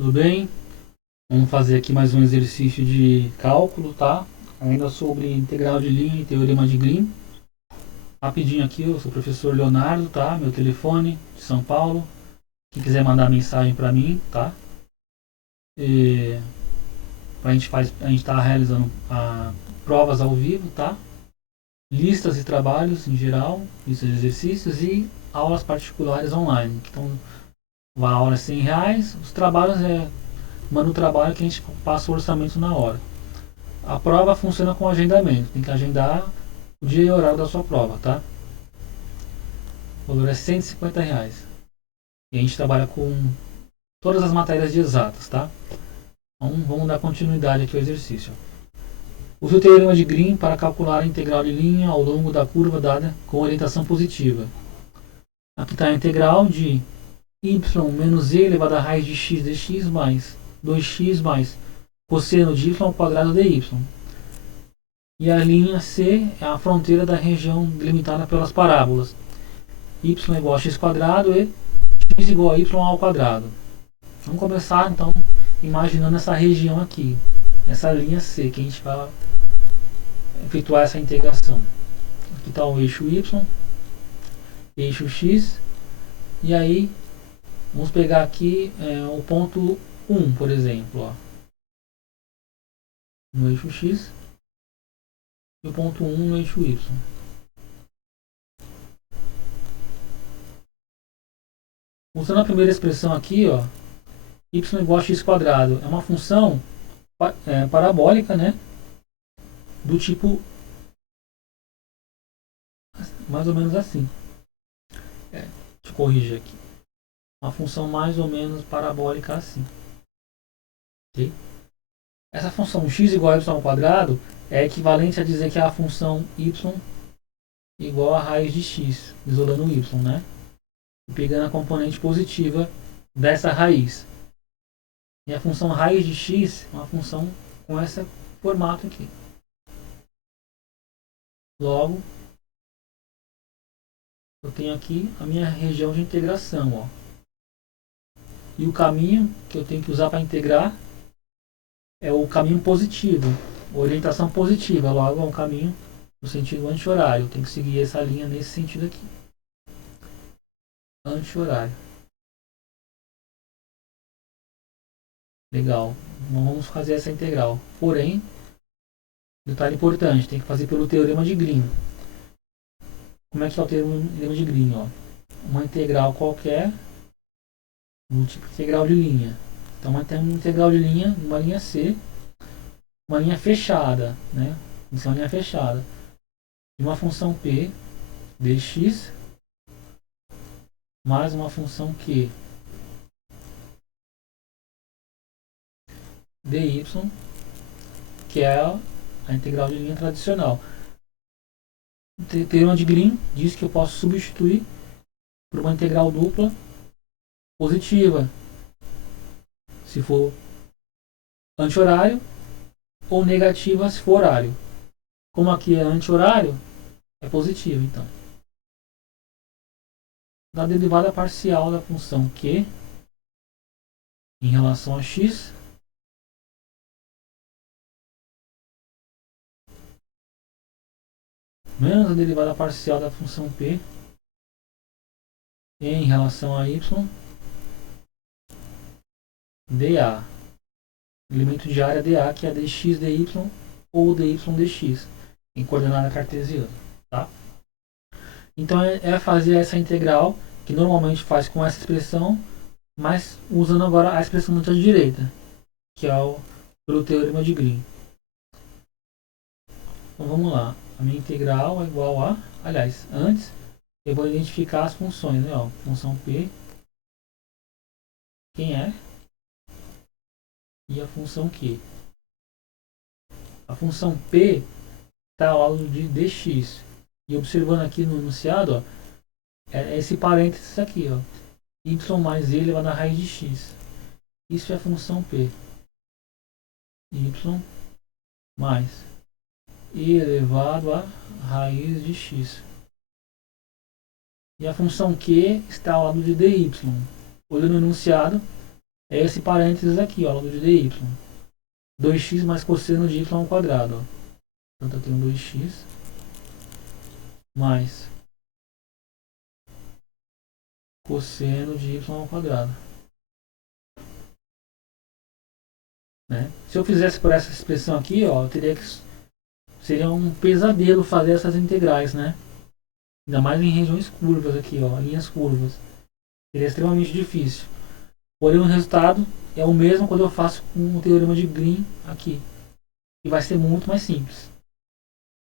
tudo bem? Vamos fazer aqui mais um exercício de cálculo, tá? Ainda sobre integral de linha e teorema de Green. Rapidinho aqui, eu sou o professor Leonardo, tá? Meu telefone de São Paulo. Quem quiser mandar mensagem para mim, tá? E a gente tá realizando provas ao vivo, tá? Listas de trabalhos em geral, listas de exercícios e aulas particulares online. Então, a aula é R$ 100, os trabalhos manda um trabalho que a gente passa o orçamento na hora. A prova funciona com agendamento, tem que agendar o dia e o horário da sua prova, tá? O valor é R$ 150. E a gente trabalha com todas as matérias de exatas, tá? Então vamos dar continuidade aqui ao exercício. Use o teorema de Green para calcular a integral de linha ao longo da curva dada com orientação positiva. Aqui está a integral de y menos e elevado à raiz de x dx mais 2x mais cosseno de y ao quadrado dy. E a linha C é a fronteira da região delimitada pelas parábolas y igual a x quadrado e x igual a y ao quadrado. Vamos começar então imaginando essa região aqui, essa linha C, que a gente vai efetuar essa integração. Aqui está o eixo y, eixo x, e aí vamos pegar aqui o ponto 1, por exemplo, ó, no eixo x, e o ponto 1 no eixo y. Usando a primeira expressão aqui, ó, y igual a x quadrado, é uma função parabólica, né, do tipo mais ou menos assim. Deixa eu corrigir aqui. Uma função mais ou menos parabólica assim. Okay? Essa função x igual a y ao quadrado é equivalente a dizer que a função y igual a raiz de x, isolando o y, né? E pegando a componente positiva dessa raiz. E a função raiz de x é uma função com esse formato aqui. Logo, eu tenho aqui a minha região de integração, ó. E o caminho que eu tenho que usar para integrar é o caminho positivo, orientação positiva, logo é um caminho no sentido anti-horário. Eu tenho que seguir essa linha nesse sentido aqui. Anti-horário. Legal. Vamos fazer essa integral. Porém, detalhe importante, tem que fazer pelo teorema de Green. Como é que é o teorema de Green? Ó? Uma integral qualquer, um tipo de integral de linha. Então, tem uma integral de linha, uma linha C, uma linha fechada, né? Isso é uma linha fechada. De uma função P dx mais uma função Q dy, que é a integral de linha tradicional. O teorema de Green diz que eu posso substituir por uma integral dupla positiva, se for anti-horário, ou negativa se for horário. Como aqui é anti-horário, é positivo, então. Da derivada parcial da função Q em relação a x menos a derivada parcial da função P em relação a y dA. Elemento de área dA, que é dx dy ou dy dx, em coordenada cartesiana. Tá? Então é fazer essa integral, que normalmente faz com essa expressão, mas usando agora a expressão da direita, que é pelo teorema de Green. Então vamos lá. A minha integral é igual a... Aliás, antes eu vou identificar as funções, né? Ó, função P, quem é? E a função Q. A função P está ao lado de dx. E observando aqui no enunciado, ó, é esse parênteses aqui, ó, y mais e elevado à raiz de x. Isso é a função P. Y mais e elevado à raiz de x. E a função Q está ao lado de dy. Olhando o enunciado, é esse parênteses aqui, ó, lado de dy. 2x mais cosseno de y ao quadrado. Ó. Portanto, eu tenho 2x mais cosseno de y ao quadrado. Né? Se eu fizesse por essa expressão aqui, ó, eu teria que seria um pesadelo fazer essas integrais, né? Ainda mais em regiões curvas aqui, ó, linhas curvas. Seria extremamente difícil. Porém, o resultado é o mesmo quando eu faço com o teorema de Green aqui. E vai ser muito mais simples.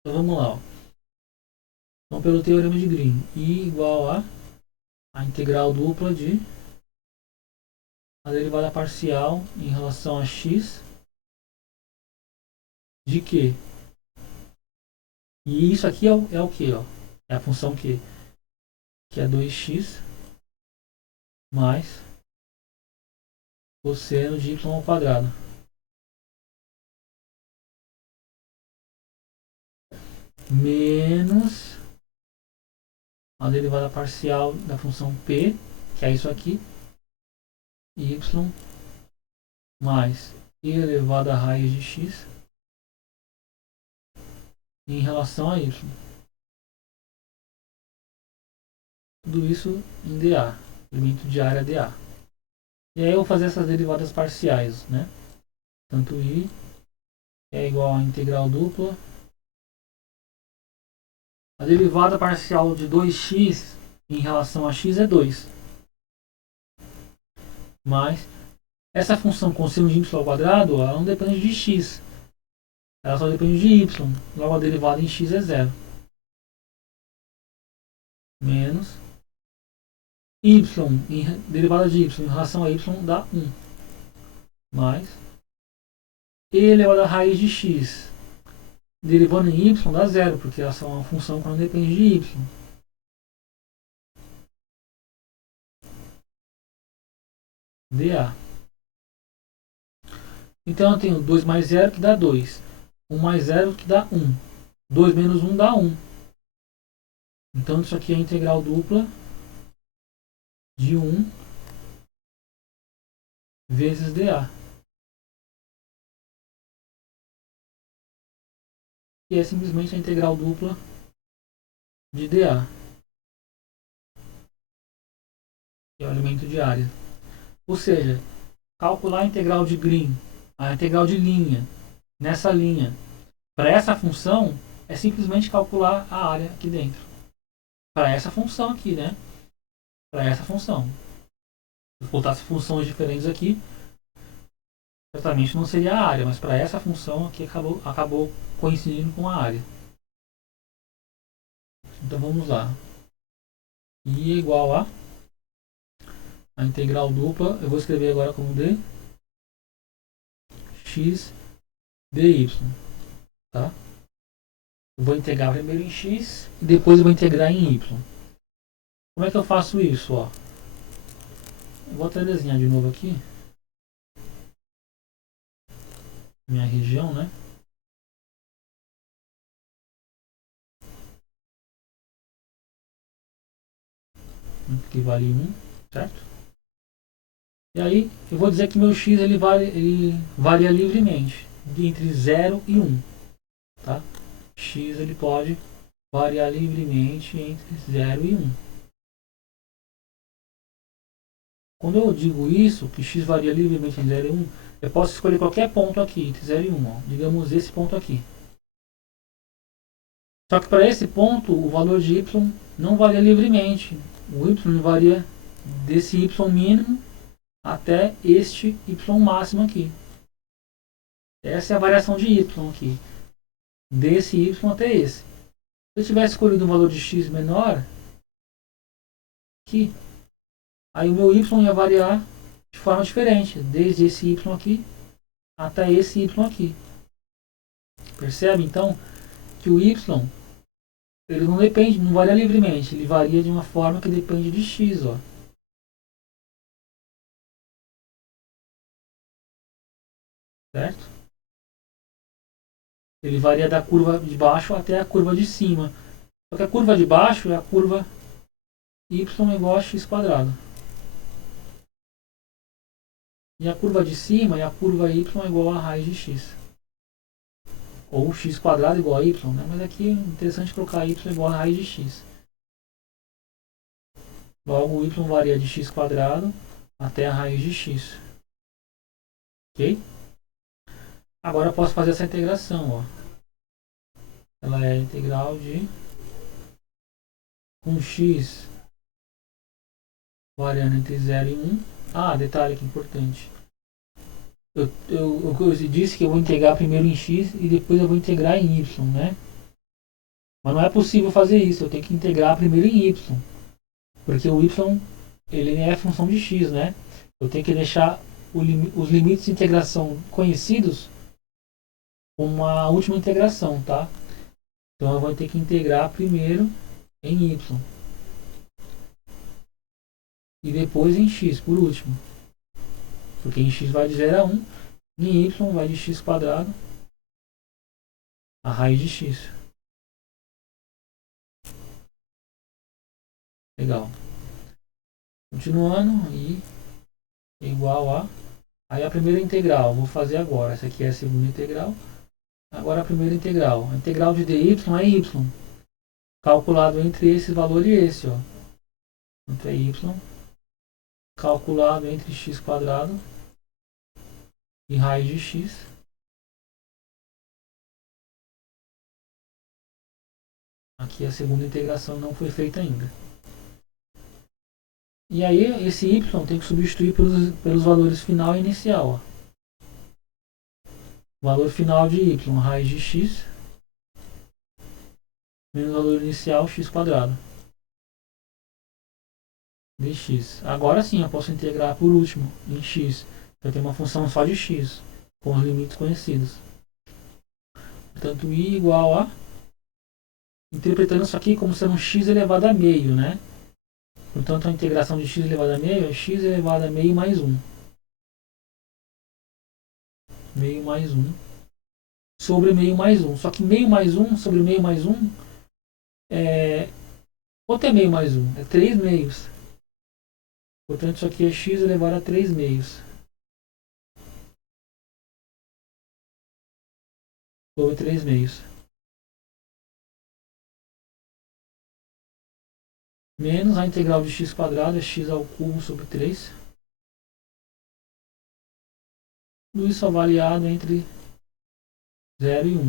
Então vamos lá. Ó. Então, pelo teorema de Green, I igual a integral dupla de a derivada parcial em relação a x de Q. E isso aqui é o que? É a função Q, que é 2x mais cosseno de y ao quadrado. Menos a derivada parcial da função P, que é isso aqui, y mais e elevado à raiz de x em relação a y. Tudo isso em dA, elemento de área dA. E aí eu vou fazer essas derivadas parciais, né? Tanto I é igual a integral dupla. A derivada parcial de 2x em relação a x é 2. Mas essa função cosseno de y ao quadrado, ela não depende de x. Ela só depende de y. Logo a derivada em x é 0. Menos y, derivada de y em relação a y dá 1. Mais e elevado à raiz de x. Derivando em y dá 0, porque essa é uma função que não depende de y. dA. Então eu tenho 2 mais 0 que dá 2. 1 mais 0 que dá 1. 2 menos 1 dá 1. Então isso aqui é a integral dupla de 1 vezes dA. Que é simplesmente a integral dupla de dA. Que é o elemento de área. Ou seja, calcular a integral de Green, a integral de linha, nessa linha, para essa função, é simplesmente calcular a área aqui dentro. Para essa função aqui, né? Para essa função. Se botasse funções diferentes aqui, certamente não seria a área, mas para essa função aqui acabou coincidindo com a área. Então vamos lá. I é igual a integral dupla, eu vou escrever agora como d x dy, tá? Eu vou integrar primeiro em x e depois eu vou integrar em y. Como é que eu faço isso? Ó? Eu vou até desenhar de novo aqui minha região, né? Que vale 1, certo? E aí eu vou dizer que meu x ele varia livremente entre 0 e 1, tá? X ele pode variar livremente entre 0 e 1. Quando eu digo isso, que x varia livremente entre 0 e 1, eu posso escolher qualquer ponto aqui, entre 0 e 1. Ó. Digamos esse ponto aqui. Só que para esse ponto, o valor de y não varia livremente. O y varia desse y mínimo até este y máximo aqui. Essa é a variação de y aqui. Desse y até esse. Se eu tivesse escolhido um valor de x menor, aqui, aí o meu y ia variar de forma diferente, desde esse y aqui até esse y aqui. Percebe então que o y ele não depende, não varia livremente, ele varia de uma forma que depende de x, ó. Certo? Ele varia da curva de baixo até a curva de cima. Só que a curva de baixo é a curva y igual a x quadrado. E a curva de cima e a curva y é igual a raiz de x. Ou x quadrado igual a y, né? Mas aqui é interessante colocar y igual a raiz de x. Logo, y varia de x quadrado até a raiz de x. Ok? Agora eu posso fazer essa integração. Ó. Ela é integral de com x variando entre 0 e 1. Ah, detalhe que importante. Eu disse que eu vou integrar primeiro em x e depois eu vou integrar em y, né? Mas não é possível fazer isso, eu tenho que integrar primeiro em y. Porque o y, ele é função de x, né? Eu tenho que deixar os limites de integração conhecidos com uma última integração, tá? Então eu vou ter que integrar primeiro em y. E depois em x, por último. Porque em x vai de 0 a 1, em y vai de x quadrado a raiz de x. Legal. Continuando, e igual a... Aí a primeira integral, vou fazer agora. Essa aqui é a segunda integral. Agora a primeira integral. A integral de dy é y. Calculado entre esse valor e esse, ó. Entre y. Calculado entre x quadrado e raiz de x. Aqui a segunda integração não foi feita ainda. E aí esse y tem que substituir pelos valores final e inicial. Ó. O valor final de y, raiz de x, menos o valor inicial, x quadrado. Dx. Agora sim eu posso integrar por último em x. Eu tenho uma função só de x, com os limites conhecidos. Portanto, i igual a... Interpretando isso aqui como sendo x elevado a meio, né? Portanto, a integração de x elevado a meio é x elevado a meio mais 1. Meio mais 1 sobre meio mais 1. Só que meio mais 1 sobre meio mais 1 quanto é meio mais 1? É 3 meios. Portanto, isso aqui é x elevado a 3 meios. Sobre 3 meios. Menos a integral de x quadrado é x ao cubo sobre 3. Tudo isso avaliado entre 0 e 1.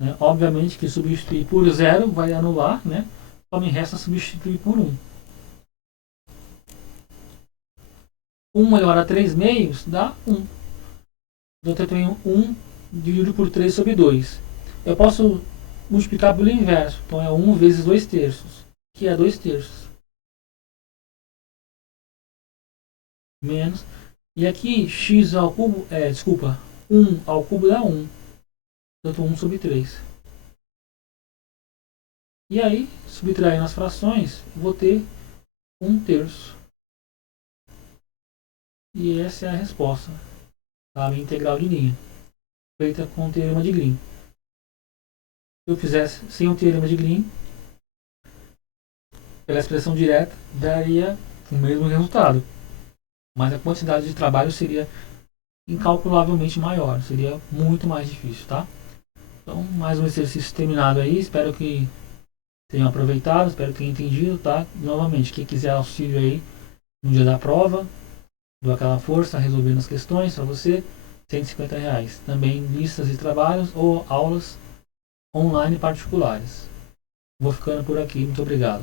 Né? Obviamente que substituir por 0 vai anular, né? Só me resta substituir por 1. 1 elevado a 3 meios dá 1. Então eu tenho 1 dividido por 3 sobre 2. Eu posso multiplicar pelo inverso. Então é 1 vezes 2 terços, que é 2 terços. Menos. E aqui x ao cubo, 1 ao cubo dá 1. Portanto 1 sobre 3. E aí, subtraindo as frações, vou ter 1 terço. E essa é a resposta da minha integral de linha, feita com o teorema de Green. Se eu fizesse sem o teorema de Green, pela expressão direta, daria o mesmo resultado. Mas a quantidade de trabalho seria incalculavelmente maior, seria muito mais difícil, tá? Então, mais um exercício terminado aí, espero que tenham aproveitado, espero que tenham entendido, tá? Novamente, quem quiser auxílio aí no dia da prova, dou aquela força resolvendo as questões para você, R$150. Também listas de trabalhos ou aulas online particulares. Vou ficando por aqui, muito obrigado.